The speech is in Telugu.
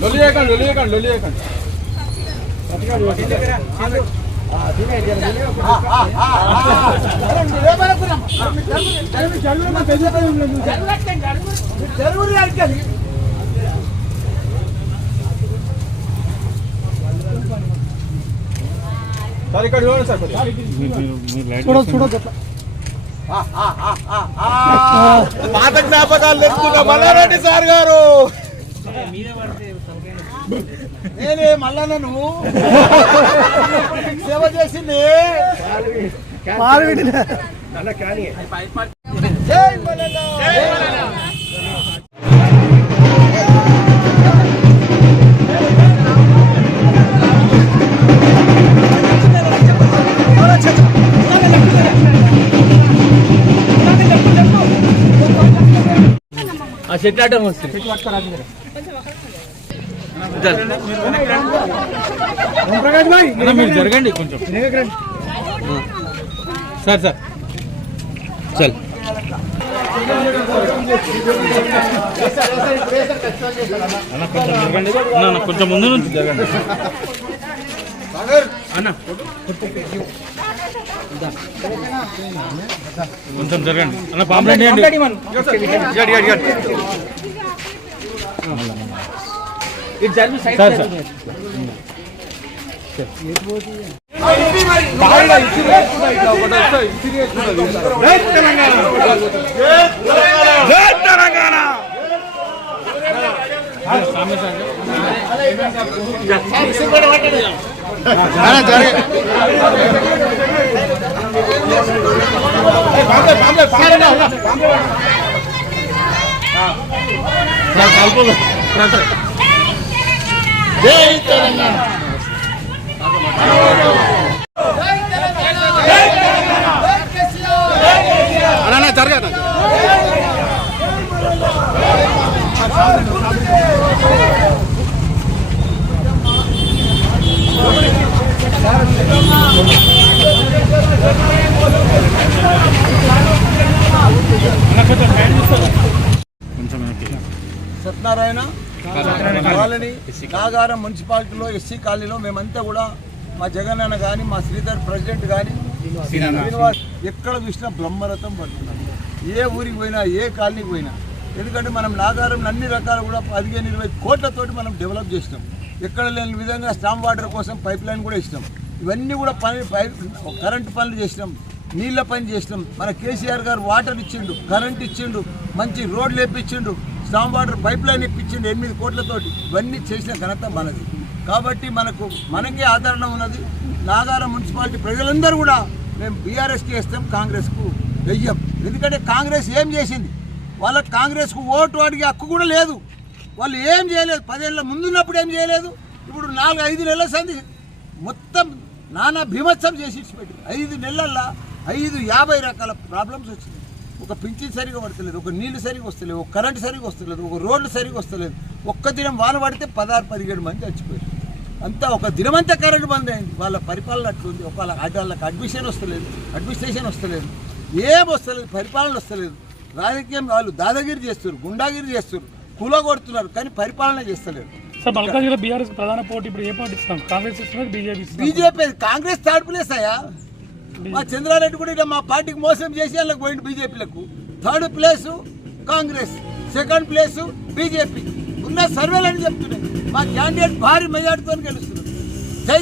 లొల్లి చేయకండి లొల్లి చేయకండి లొల్లి చేయకండి సార్ ఇక్కడ చూడండి సార్ కొద్దిగా. చూడదు చూడదు అట్లా పాత జ్ఞాపకాలు తెచ్చుకున్న మల్లారెడ్డి సార్ గారు. నేనే నువ్వు సేవ చేసింది. జై మల్లన్న. చెట్టు ఆటం వస్తుంది మీరు జరగండి కొంచెం. Sir sir. చల్. అన్న కొంచెం జరగండి. అన్న, అన్న, కొంచెం ముందు నుంచి జరగండి. అన్న. కొంచెం జరగండి. అన్న పాంప్లెంట్. Sir sir. బాగా ఇసిరి వేసుకుంటా ఇట్లా ఒకటి వస్తే ఇసిరి వేసుకుంటా సామె సార్. సార్ కలుపులు జరగదు అన్న కొంచెం హ్యాండ్ ఇస్తారు కొంచెం వెనక్కి. సత్యనారాయణ కాలనీ. నాగారం మున్సిపాలిటీలో ఎస్సీ కాలనీలో మేమంతా కూడా మా జగన్ అన్న కానీ మా శ్రీధర్ ప్రెసిడెంట్ కానీ శ్రీనివాస్. ఎక్కడ చూసినా బ్రహ్మరథం పడుతున్నాం ఏ ఊరికి పోయినా ఏ కాలనీకి పోయినా. ఎందుకంటే మనం నాగారం అన్ని రకాలు కూడా పదిహేను ఇరవై కోట్లతోటి మనం డెవలప్ చేసినాం. ఎక్కడ లేని విధంగా స్టామ్ వాటర్ కోసం పైప్ లైన్ కూడా ఇచ్చినాం ఇవన్నీ కూడా పని పైప్ కరెంటు పనులు చేసినాం. నీళ్ళ పని చేసినాం. మన కేసీఆర్ గారు వాటర్ ఇచ్చిండు కరెంట్ ఇచ్చిండు మంచి రోడ్లు వేపించిండు. స్టామ్ వాటర్ పైప్ లైన్ ఇప్పించింది ఎనిమిది కోట్లతోటి. ఇవన్నీ చేసిన ఘనత మనది. కాబట్టి మనకు మనకే ఆదరణ ఉన్నది. నాగారం మున్సిపాలిటీ ప్రజలందరూ కూడా మేము బీఆర్ఎస్కి వేస్తాం కాంగ్రెస్కు వెయ్యం. ఎందుకంటే కాంగ్రెస్ ఏం చేసింది? వాళ్ళకి కాంగ్రెస్కు ఓటు అడిగే హక్కు కూడా లేదు. వాళ్ళు ఏం చేయలేదు. పదేళ్ళ ముందున్నప్పుడు ఏం చేయలేదు. ఇప్పుడు నాలుగు ఐదు నెలల సంది మొత్తం నానా భీమత్సం చేసి పెట్టి ఐదు నెలల్లో ఐదు యాభై రకాల ప్రాబ్లమ్స్ వచ్చింది ఒక పింఛన్ సరిగా పడతలేదు ఒక నీళ్ళు సరిగా వస్తలేదు ఒక కరెంట్ సరిగా వస్తలేదు ఒక రోడ్లు సరిగా వస్తలేదు. ఒక్క దినం వాన పడితే పదహారు పదిహేడు మంది చచ్చిపోయారు. అంతా ఒక దినమంతా కరెంట్ బంద్ అయింది. వాళ్ళ పరిపాలన అట్లుంది. ఒక వాళ్ళ వాళ్ళకి అడ్మిషన్ వస్తలేదు అడ్మినిస్ట్రేషన్ వస్తలేదు ఏం వస్తలేదు పరిపాలన వస్తలేదు. రాజకీయం వాళ్ళు దాదాగిరి చేస్తారు గుండాగిరి చేస్తారు కూల కొడుతున్నారు కానీ పరిపాలన చేస్తలేరు సార్ మల్కాజ్గిరిలో బీఆర్ఎస్ ప్రధాన పోటీ ఇప్పుడు ఏ party Congress BJP BJP Congress third place అయ్యా మా చంద్రారెడ్డి కూడా మా పార్టీకి మోసం చేసి వాళ్ళకి పోయింది బీజేపీలకు. Third place Congress second place BJP. ఉన్న సర్వేలు అని చెప్తున్నాయి. మా క్యాండిడేట్ భారీ మెజార్టీతో గెలుస్తున్నారు. జై